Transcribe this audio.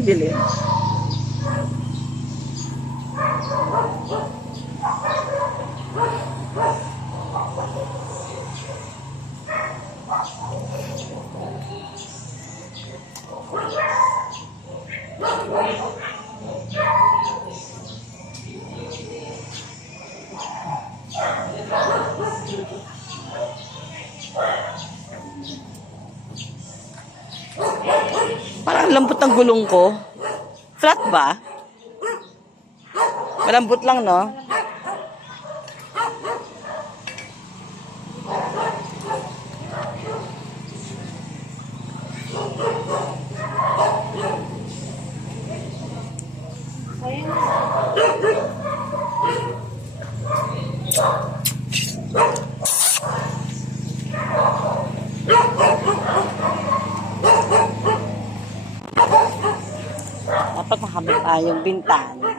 Bilhin. Parang lambot ng gulong ko. Flat ba? Malambot lang, no? Dapat nakabit tayong bintana.